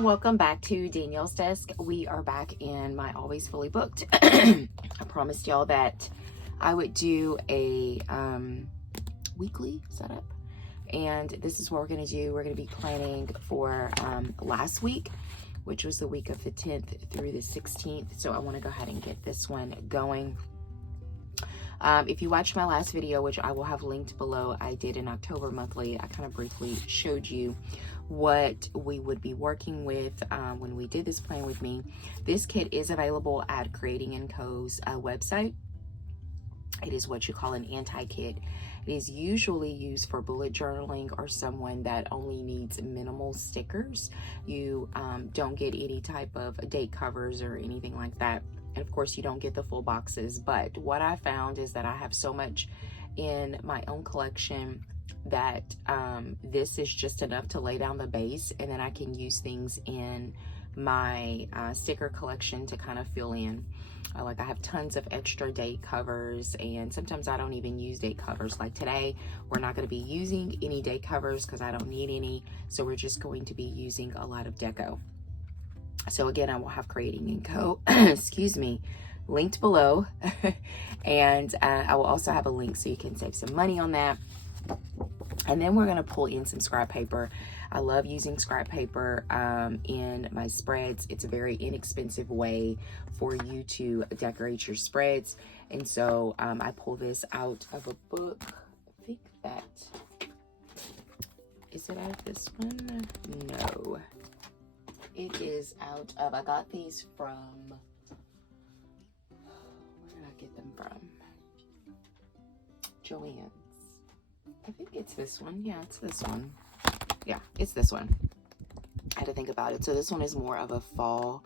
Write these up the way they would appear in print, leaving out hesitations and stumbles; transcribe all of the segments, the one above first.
and welcome back to Danielle's Desk. We are back in my always fully booked. I promised y'all that I would do a weekly setup, and this is what we're going to do. We're going to be planning for last week, which was the week of the 10th through the 16th. So I want to go ahead and get this one going. If you watched my last video, which I will have linked below, I did an October monthly. I kind of briefly showed you what we would be working with when we did this plan with me. This kit is available at Creating & Co.'s website. It is what you call an anti-kit. It is usually used for bullet journaling or someone that only needs minimal stickers. You don't get any type of date covers or anything like that. And of course, you don't get the full boxes. But what I found is that I have so much in my own collection that this is just enough to lay down the base, and then I can use things in my sticker collection to kind of fill in. Like I have tons of extra date covers, and sometimes I don't even use date covers. Like today, we're not going to be using any date covers because I don't need any. So we're just going to be using a lot of deco. So again, I will have Creating & Co. excuse me, linked below. And I will also have a link so you can save some money on that. And then we're going to pull in some scrap paper. I love using scrap paper in my spreads. It's a very inexpensive way for you to decorate your spreads. And so I pull this out of a book. I think that, is it out of this one? No. It is out of, I got these from, where did I get them from? Joann's. I think it's this one. Yeah, it's this one. Yeah, it's this one. I had to think about it. So this one is more of a fall,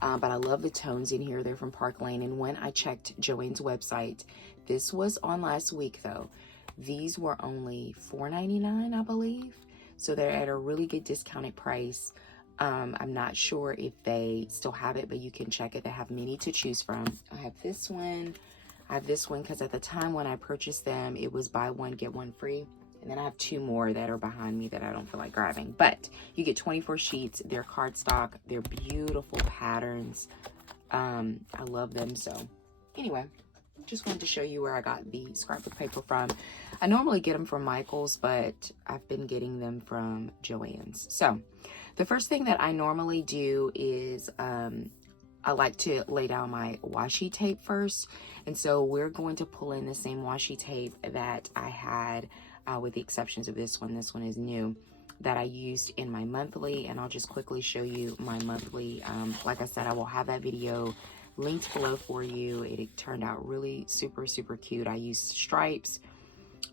but I love the tones in here. They're from Park Lane. And when I checked Joann's website, this was on last week though. These were only $4.99, I believe. So they're at a really good discounted price. I'm not sure if they still have it, but you can check it. They have many to choose from. I have this one. I have this one because at the time when I purchased them, it was buy one, get one free. And then I have two more that are behind me that I don't feel like grabbing. But you get 24 sheets. They're cardstock. They're beautiful patterns. I love them. So anyway, just wanted to show you where I got the scrapbook paper from. I normally get them from Michael's, but I've been getting them from Joann's. So the first thing that I normally do is I like to lay down my washi tape first. And so we're going to pull in the same washi tape that I had, with the exceptions of this one. This one is new, that I used in my monthly. And I'll just quickly show you my monthly. Like I said, I will have that video linked below for you. It turned out really super, super cute. I used stripes,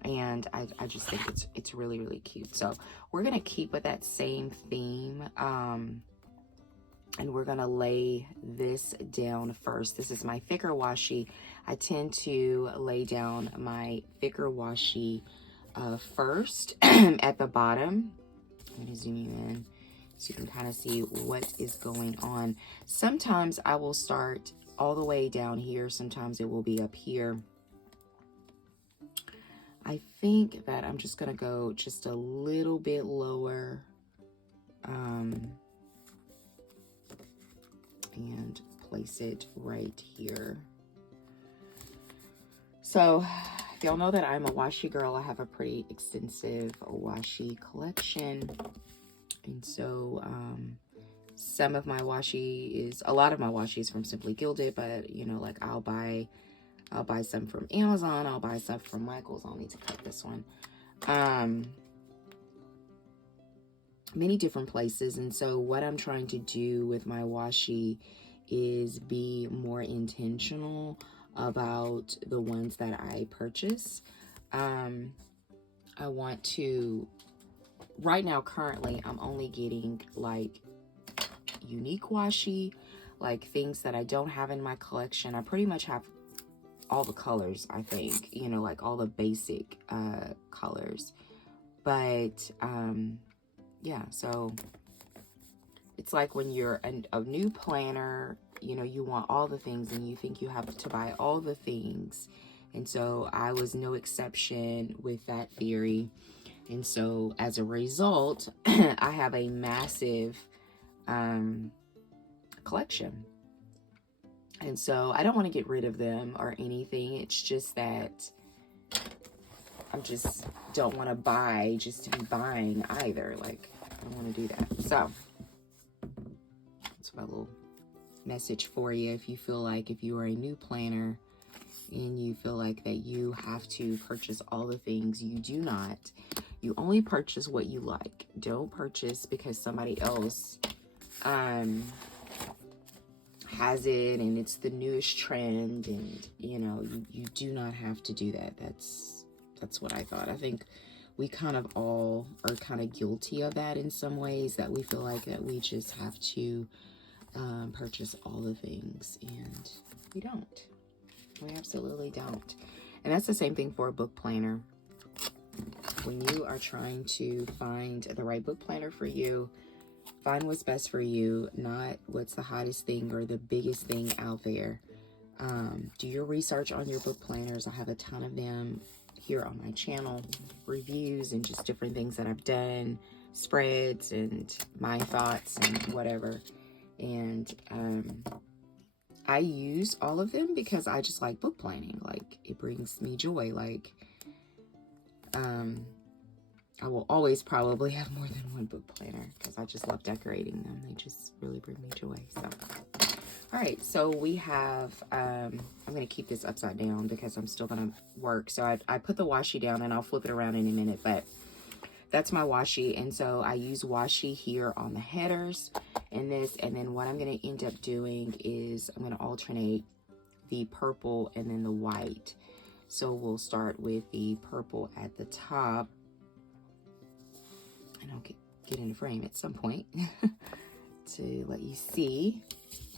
and I just think it's really, really cute. So we're going to keep with that same theme. And we're going to lay this down first. This is my thicker washi. I tend to lay down my thicker washi first at the bottom. I'm going to zoom you in so you can kind of see what is going on. Sometimes I will start all the way down here. Sometimes it will be up here. I think that I'm just going to go just a little bit lower. And place it right here. So if y'all know that I'm a washi girl, I have a pretty extensive washi collection. And so some of my washi is, a lot of my washi is from Simply Gilded, but you know, like I'll buy some from Amazon, I'll buy some from Michael's. I'll need to cut this one. Many different places. And so what I'm trying to do with my washi is be more intentional about the ones that I purchase. I want to, right now currently I'm only getting like unique washi, like things that I don't have in my collection. I pretty much have all the colors, I think, you know, like all the basic colors. But yeah, so it's like when you're a new planner, you know, you want all the things and you think you have to buy all the things. And so I was no exception with that theory. And so as a result, I have a massive collection. And so I don't want to get rid of them or anything. It's just that I just don't want to buy just to be buying either. Like, I don't want to do that. So that's my little message for you. If you feel like if you are a new planner and you feel like that you have to purchase all the things, you do not. You only purchase what you like. Don't purchase because somebody else has it and it's the newest trend, and you know, you do not have to do that. That's what I thought. I think we kind of all are kind of guilty of that in some ways, that we feel like that we just have to purchase all the things, and we don't. We absolutely don't. And that's the same thing for a book planner. When you are trying to find the right book planner for you, find what's best for you, not what's the hottest thing or the biggest thing out there. Do your research on your book planners. I have a ton of them here on my channel, reviews and just different things that I've done, spreads and my thoughts and whatever. And I use all of them because I just like book planning. Like, it brings me joy. Like, I will always probably have more than one book planner because I just love decorating them. They just really bring me joy. So, all right. So we have, I'm going to keep this upside down because I'm still going to work. So I put the washi down and I'll flip it around in a minute, but that's my washi. And so I use washi here on the headers in this. And then what I'm going to end up doing is I'm going to alternate the purple and then the white. So we'll start with the purple at the top. And I'll get in the frame at some point to let you see.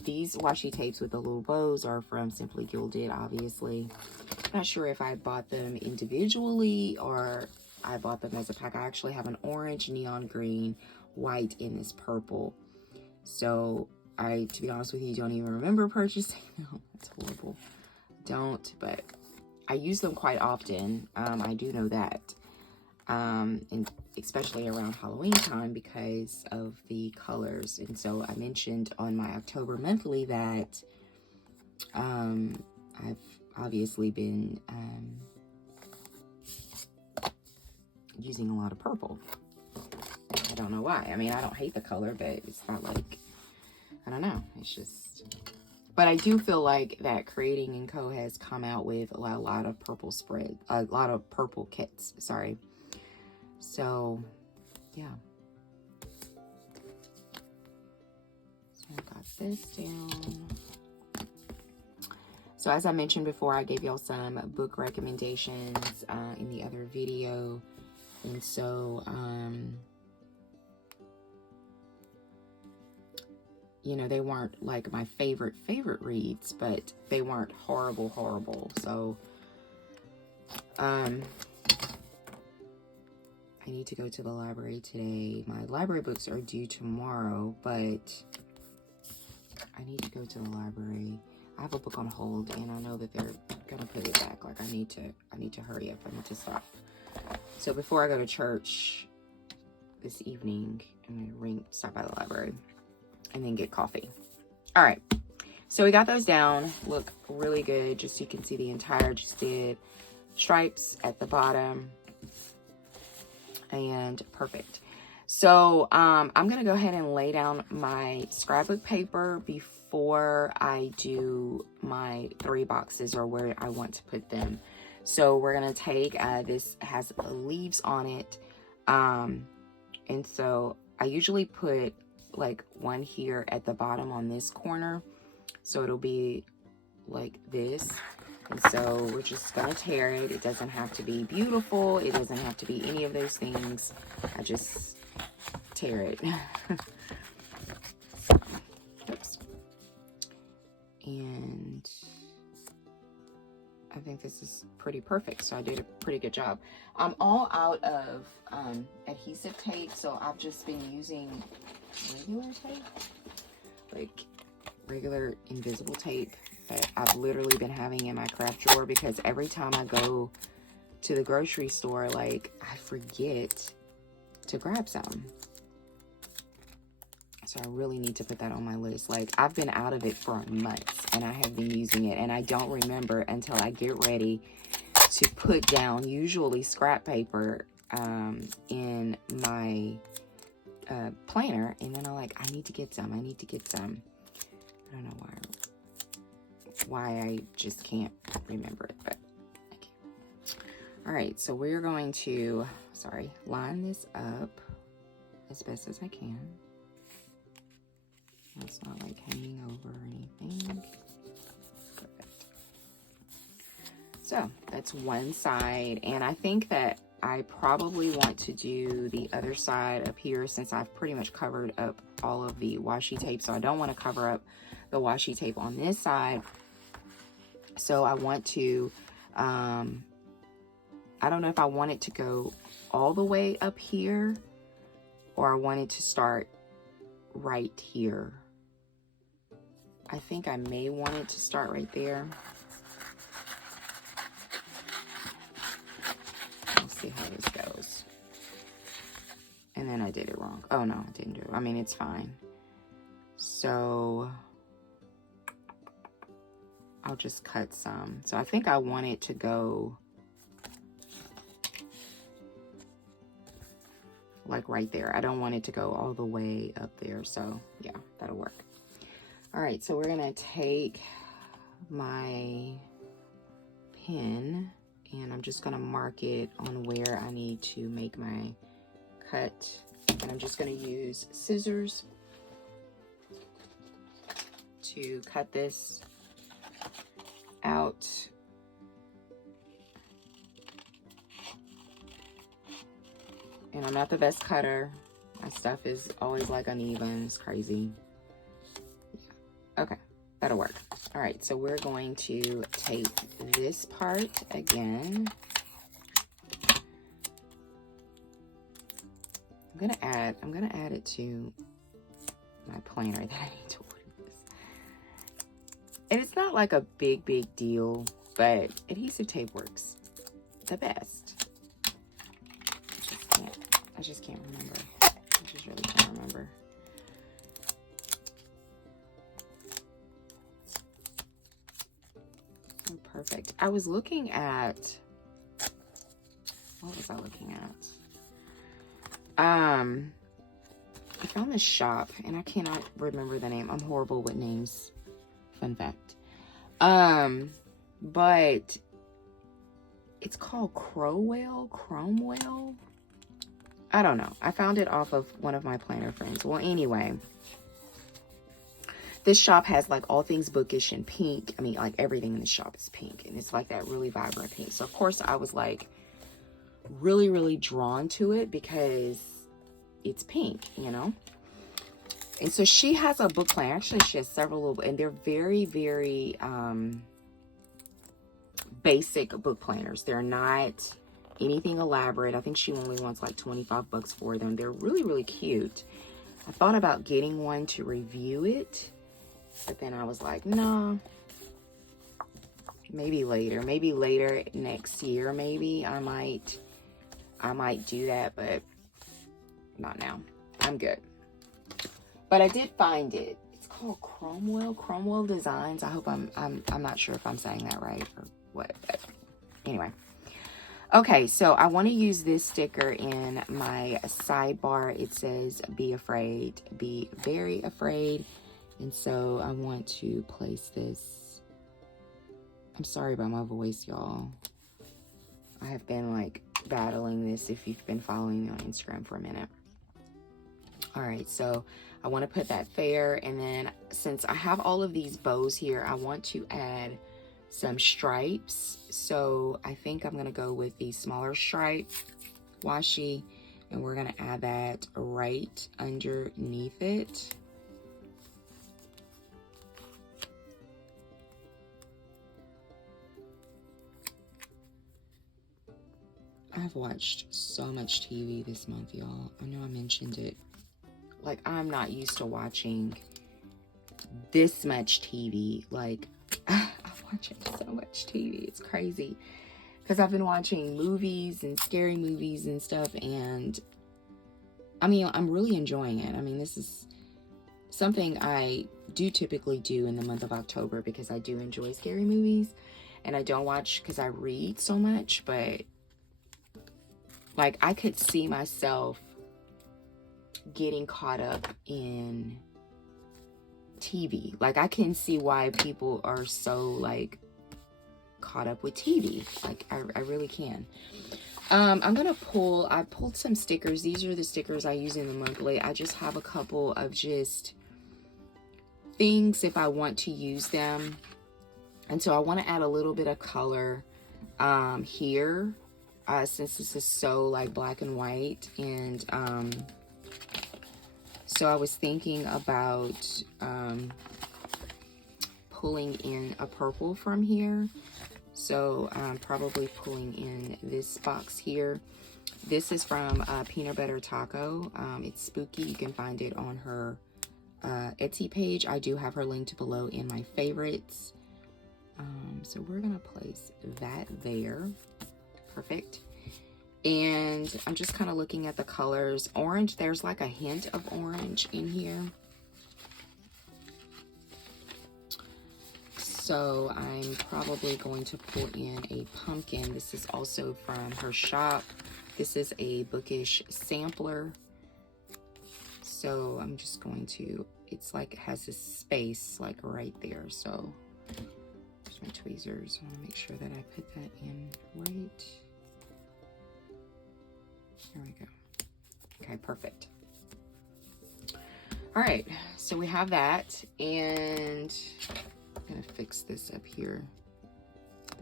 These washi tapes with the little bows are from Simply Gilded, obviously. I'm not sure if I bought them individually or I bought them as a pack. I actually have an orange, neon green, white, and this purple. So I, to be honest with you, don't even remember purchasing them. That's horrible. Don't, but I use them quite often. I do know that. And especially around Halloween time because of the colors. And so I mentioned on my October monthly that I've obviously been using a lot of purple. I don't know why. I mean, I don't hate the color, but it's not like, I don't know. It's just, but I do feel like that Creating & Co. has come out with a lot of purple spread, a lot of purple kits, sorry. So, yeah. So I got this down. So as I mentioned before, I gave y'all some book recommendations in the other video. And so, you know, they weren't like my favorite reads, but they weren't horrible. So, I need to go to the library today. My library books are due tomorrow, but I need to go to the library. I have a book on hold, and I know that they're gonna put it back. Like, I need to hurry up. I need to stop. So before I go to church this evening, I'm gonna stop by the library and then get coffee. All right. So we got those down. Look really good. Just so you can see the entire. Just did stripes at the bottom. And perfect. So I'm gonna go ahead and lay down my scrapbook paper before I do my 3 boxes or where I want to put them. So we're gonna take this has leaves on it, and so I usually put like one here at the bottom on this corner, so it'll be like this. And so we're just gonna tear it. It doesn't have to be beautiful. It doesn't have to be any of those things. I just tear it. So, oops. And I think this is pretty perfect. So I did a pretty good job. I'm all out of adhesive tape, so I've just been using regular tape, like regular invisible tape that I've literally been having in my craft drawer, because every time I go to the grocery store, like, I forget to grab some. So I really need to put that on my list. Like, I've been out of it for months and I have been using it, and I don't remember until I get ready to put down usually scrap paper in my planner, and then I'm like, I need to get some. I need to get some. I don't know why I just can't remember it, but I can. All right, so we're going to, line this up as best as I can. It's not like hanging over or anything. Perfect. So that's one side, and I think that I probably want to do the other side up here, since I've pretty much covered up all of the washi tape. So I don't want to cover up the washi tape on this side. So I want to, I don't know if I want it to go all the way up here, or I want it to start right here. I think I may want it to start right there. Let's see how this goes. And then I did it wrong. Oh no, I didn't do it. I mean, it's fine. So I'll just cut some. So I think I want it to go like right there. I don't want it to go all the way up there. So yeah, that'll work. All right, so we're gonna take my pen and I'm just gonna mark it on where I need to make my cut. And I'm just gonna use scissors to cut this out. And I'm not the best cutter. My stuff is always like uneven. It's crazy. Okay, that'll work. All right, so we're going to take this part again. I'm gonna add it to my planner that I need to order this. And it's not like a big deal, but adhesive tape works the best. I just can't remember. I just really can't remember. Oh, perfect. I was looking at, what was I looking at? I found this shop and I cannot remember the name. I'm horrible with names. Fun fact. But it's called Cromwell. I don't know. I found it off of one of my planner friends. Well, anyway, this shop has like all things bookish and pink. I mean, like everything in the shop is pink, and it's like that really vibrant pink. So of course I was like really drawn to it because it's pink, you know? And so she has a book planner. Actually, she has several little, and they're very basic book planners. They're not anything elaborate. I think she only wants like 25 bucks for them. They're really cute. I thought about getting one to review it, but then I was like, nah, maybe later next year. Maybe I might do that, but not now. I'm good. But I did find it. It's called Cromwell Designs. I hope I'm not sure if I'm saying that right or what, but anyway. Okay, so I want to use this sticker in my sidebar. It says, be afraid, be very afraid. And so I want to place this. I'm sorry about my voice, y'all. I have been like battling this if you've been following me on Instagram for a minute. All right, so I want to put that there. And then since I have all of these bows here, I want to add some stripes. So I think I'm gonna go with the smaller stripe washi, and we're gonna add that right underneath it. I've watched so much TV this month, y'all. I know I mentioned it. Like, I'm not used to watching this much TV. Like, I'm watching so much TV. It's crazy. Because I've been watching movies and scary movies and stuff. And, I mean, I'm really enjoying it. I mean, this is something I do typically do in the month of October because I do enjoy scary movies, and I don't watch because I read so much, but like I could see myself getting caught up in TV. Like I can see why people are so like caught up with TV. Like I really can. I'm gonna I pulled some stickers. These are the stickers I use in the monthly. I just have a couple of just things if I want to use them. And so I want to add a little bit of color here, since this is so like black and white. And so I was thinking about pulling in a purple from here. So I'm probably pulling in this box here. This is from Peanut Butter Taco. It's spooky. You can find it on her Etsy page. I do have her linked below in my favorites. So we're gonna place that there. Perfect. And I'm just kind of looking at the colors. Orange, there's like a hint of orange in here. So I'm probably going to pull in a pumpkin. This is also from her shop. This is a bookish sampler. So I'm just going to, it's like it has this space like right there. So there's my tweezers. I want to make sure that I put that in right. There we go. Okay, perfect. All right, so we have that, and I'm gonna fix this up here.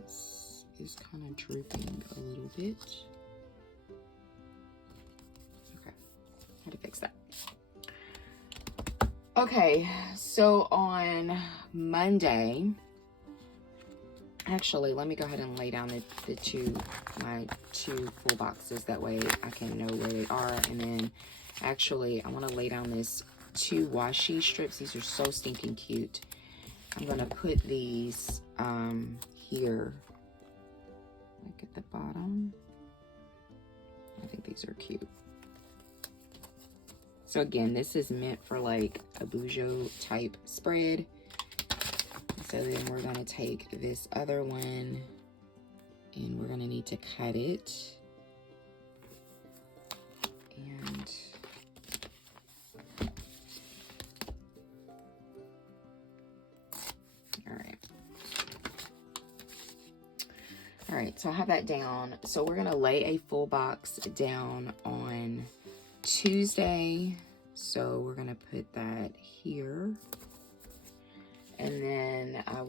This is kind of drooping a little bit. Okay, how to fix that. Okay, so on Monday, actually, let me go ahead and lay down my two full boxes. That way I can know where they are. And then actually, I want to lay down this 2 washi strips. These are so stinking cute. I'm going to put these here, like at the bottom. I think these are cute. So again, this is meant for like a Bujo type spread. So then we're gonna take this other one and we're gonna need to cut it. And all right, so I have that down. So we're gonna lay a full box down on Tuesday. So we're gonna put that here. And then I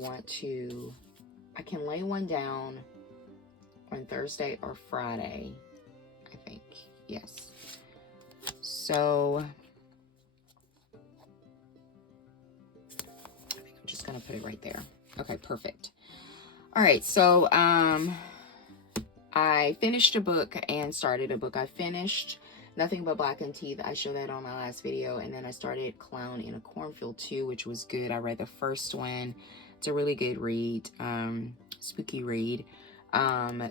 can lay one down on Thursday or Friday, I think, yes. So I think I'm just gonna put it right there. Okay, perfect. All right, so I finished a book and started a book. I finished Nothing But Black and Teeth. I showed that on my last video. And then I started Clown in a Cornfield 2, which was good. I read the first one. It's a really good read, spooky read.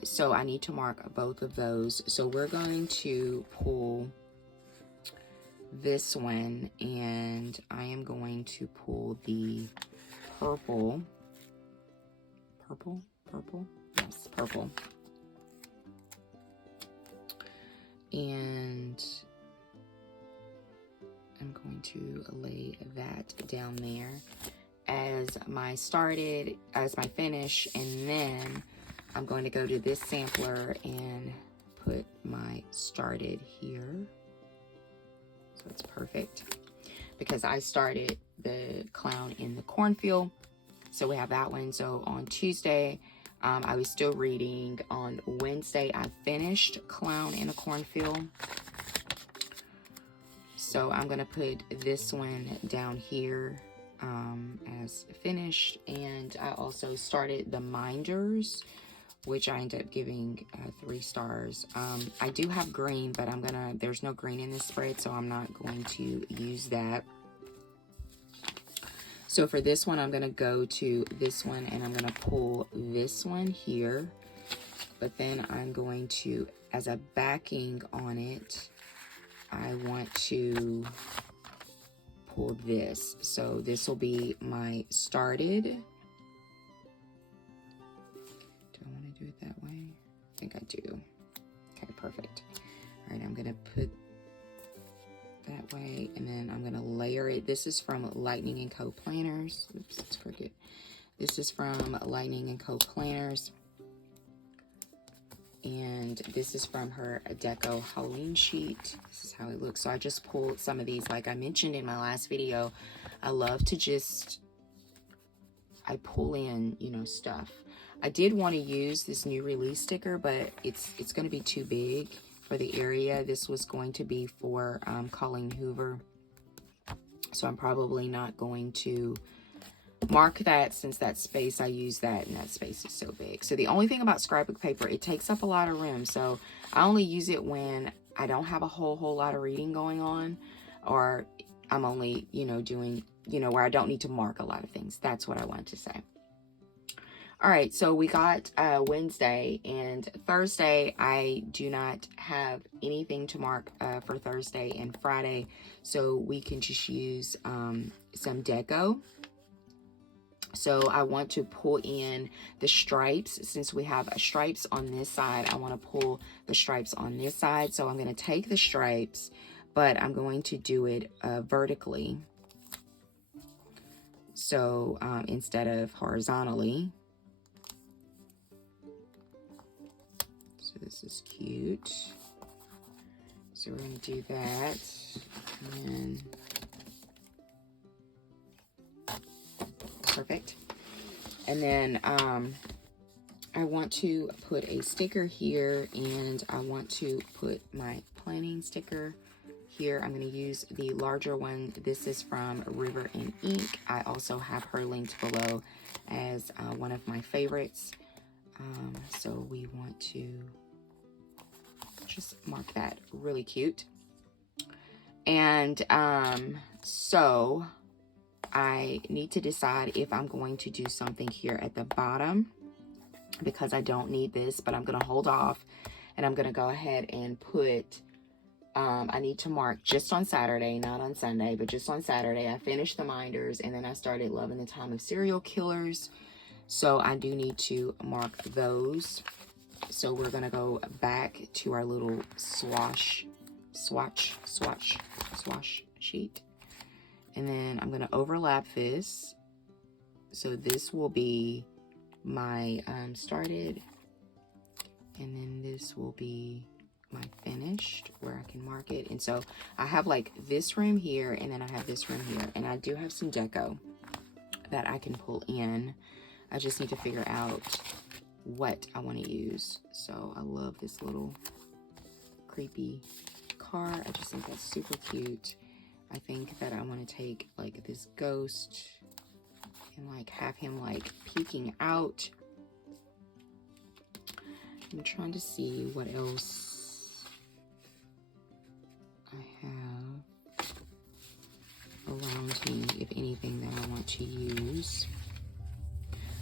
So I need to mark both of those. So we're going to pull this one, and I am going to pull the purple. Purple? Yes, purple. And I'm going to lay that down there as my finish, and then I'm going to go to this sampler and put my started here. So it's perfect because I started the Clown in the Cornfield. So we have that one. So on Tuesday, I was still reading. On Wednesday, I finished Clown in a Cornfield. So I'm going to put this one down here as finished. And I also started the Minders, which I ended up giving 3 stars. I do have green, but there's no green in this spread, so I'm not going to use that. So for this one, I'm going to go to this one and I'm going to pull this one here. But then I'm going to, as a backing on it, I want to pull this. So this will be my started. Do I want to do it that way? I think I do. Okay, perfect. All right, I'm gonna put that way, and then I'm gonna layer it. This is from Lightning & Co. Planners. Oops, it's crooked. This is from Lightning & Co. Planners. And this is from her Deco Halloween sheet. This is how it looks. So I just pulled some of these, like I mentioned in my last video. I love to just, I pull in, you know, stuff. I did want to use this new release sticker, but it's going to be too big for the area. This was going to be for Colleen Hoover. So I'm probably not going to mark that, since that space I use that, and that space is so big. So the only thing about scrapbook paper, it takes up a lot of room. So I only use it when I don't have a whole lot of reading going on, or I'm only, you know, doing, you know, where I don't need to mark a lot of things. That's what I wanted to say. All right, so we got Wednesday, and Thursday I do not have anything to mark for Thursday and Friday, so we can just use some deco. So I want to pull in the stripes. Since we have stripes on this side, I want to pull the stripes on this side. So I'm going to take the stripes, but I'm going to do it vertically. So instead of horizontally. So this is cute. So we're going to do that. And perfect. And then I want to put a sticker here, and I want to put my planning sticker here. I'm going to use the larger one. This is from River and Ink. I also have her linked below as one of my favorites. So we want to just mark that really cute. And so I need to decide if I'm going to do something here at the bottom, because I don't need this, but I'm going to hold off, and I'm going to go ahead and put, I need to mark just on Saturday, not on Sunday, but just on Saturday. I finished the Minders, and then I started Loving the Time of Serial Killers. So I do need to mark those. So we're going to go back to our little swatch sheet. And then I'm going to overlap this. So this will be my started. And then this will be my finished, where I can mark it. And so I have like this room here, and then I have this room here. And I do have some deco that I can pull in. I just need to figure out what I want to use. So I love this little creepy car. I just think that's super cute. I think that I want to take like this ghost and like have him like peeking out. I'm trying to see what else I have around me, if anything that I want to use.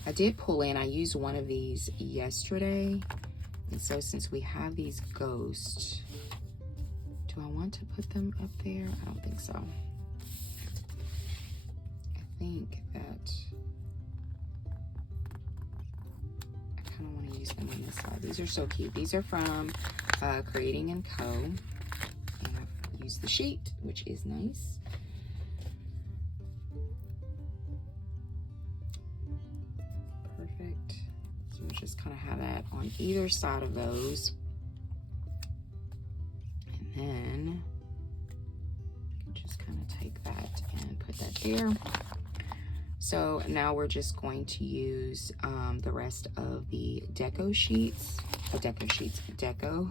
I did pull in, I used one of these yesterday. And so since we have these ghosts, do I want to put them up there? I don't think so. I think that I kind of want to use them on this side. These are so cute. These are from Creating & Co. And I've used the sheet, which is nice. Perfect. So we'll just kind of have that on either side of those. And then just kind of take that and put that there. So now we're just going to use the rest of the deco sheets, deco.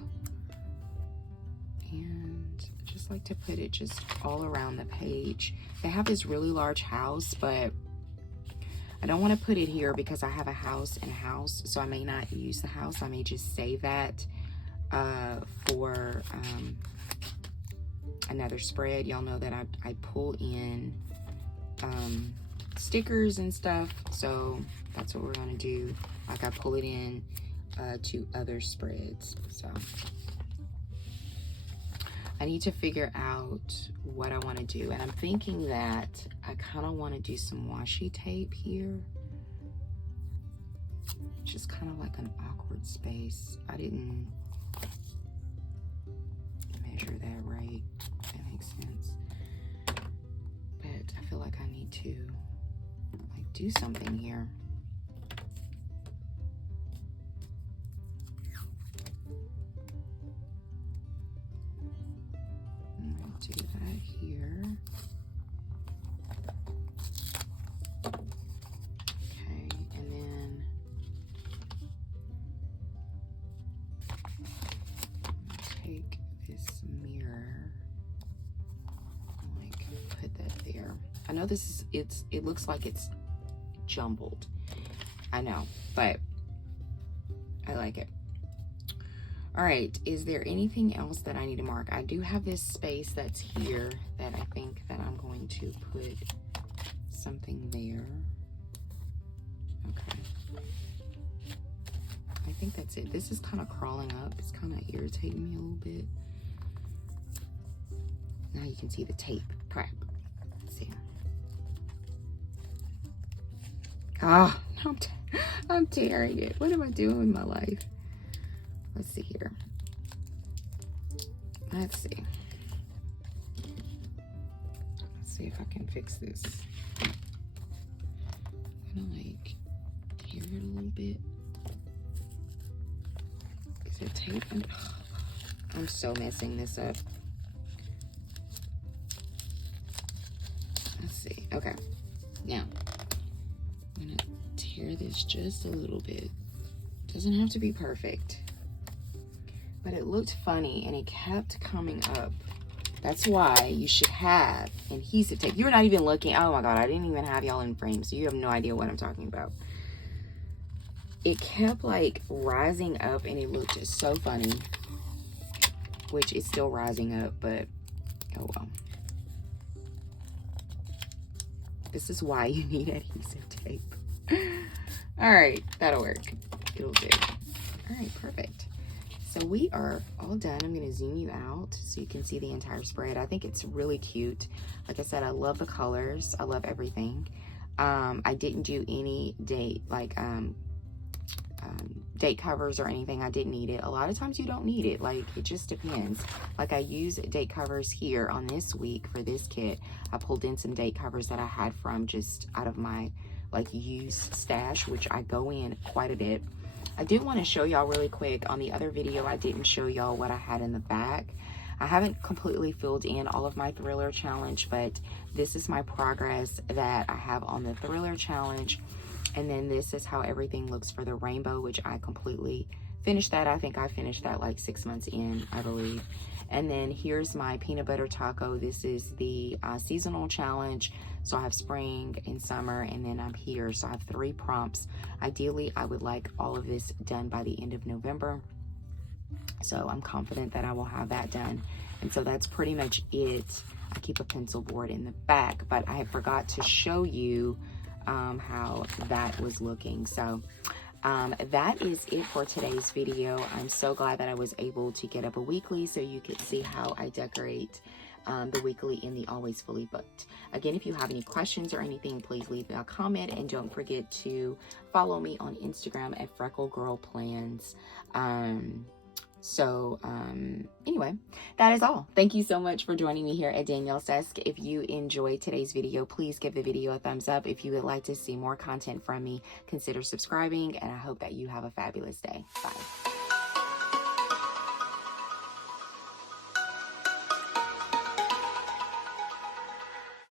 And I just like to put it just all around the page. They have this really large house, but I don't want to put it here because I have a house and a house, so I may not use the house. I may just save that for another spread. Y'all know that I pull in stickers and stuff, so that's what we're gonna do. Like I pull it in to other spreads. So I need to figure out what I want to do. And I'm thinking that I kind of want to do some washi tape here. Just kind of like an awkward space. I didn't measure that right. If that makes sense. But I feel like I need to like do something here. I'm gonna do that here. Okay, and then take this mirror, like put that there. I know this is, it looks like it's jumbled. I know, but I like it. All right, is there anything else that I need to mark? I do have this space that's here that I think that I'm going to put something there. Okay. I think that's it. This is kind of crawling up. It's kind of irritating me a little bit. Now you can see the tape. Crap. Let's see. Ah, oh, I'm tearing it. What am I doing with my life? Let's see here. Let's see. Let's see if I can fix this. I'm gonna like tear it a little bit. Is it tape? I'm so messing this up. Let's see. Okay. Now, I'm gonna tear this just a little bit. Doesn't have to be perfect. But it looked funny and it kept coming up. That's why you should have adhesive tape. You're not even looking. Oh my God, I didn't even have y'all in frame, so you have no idea what I'm talking about. It kept like rising up and it looked just so funny, which is still rising up, but oh well. This is why you need adhesive tape. All right, that'll work. It'll do. All right, perfect. So we are all done. I'm going to zoom you out so you can see the entire spread. I think it's really cute. Like I said, I love the colors. I love everything. I didn't do any date date covers or anything. I didn't need it. A lot of times you don't need it. Like, it just depends. Like, I use date covers here on this week for this kit. I pulled in some date covers that I had from just out of my like used stash, which I go in quite a bit. I did want to show y'all really quick. On the other video, I didn't show y'all what I had in the back. I haven't completely filled in all of my Thriller Challenge, but this is my progress that I have on the Thriller Challenge. And then this is how everything looks for the rainbow, which I completely finished that. I think I finished that like 6 months in, I believe. And then here's my peanut butter taco. This is the seasonal challenge. So I have spring and summer, and then I'm here. So I have 3 prompts. Ideally, I would like all of this done by the end of November. So I'm confident that I will have that done. And so that's pretty much it. I keep a pencil board in the back, but I forgot to show you how that was looking. So that is it for today's video. I'm so glad that I was able to get up a weekly so you could see how I decorate the weekly in the Always Fully Booked. Again, if you have any questions or anything, please leave a comment, and don't forget to follow me on Instagram at Freckle Girl Plans. Anyway, that is all. Thank you so much for joining me here at Danielle's Desk. If you enjoyed today's video, please give the video a thumbs up. If you would like to see more content from me, consider subscribing, and I hope that you have a fabulous day. Bye.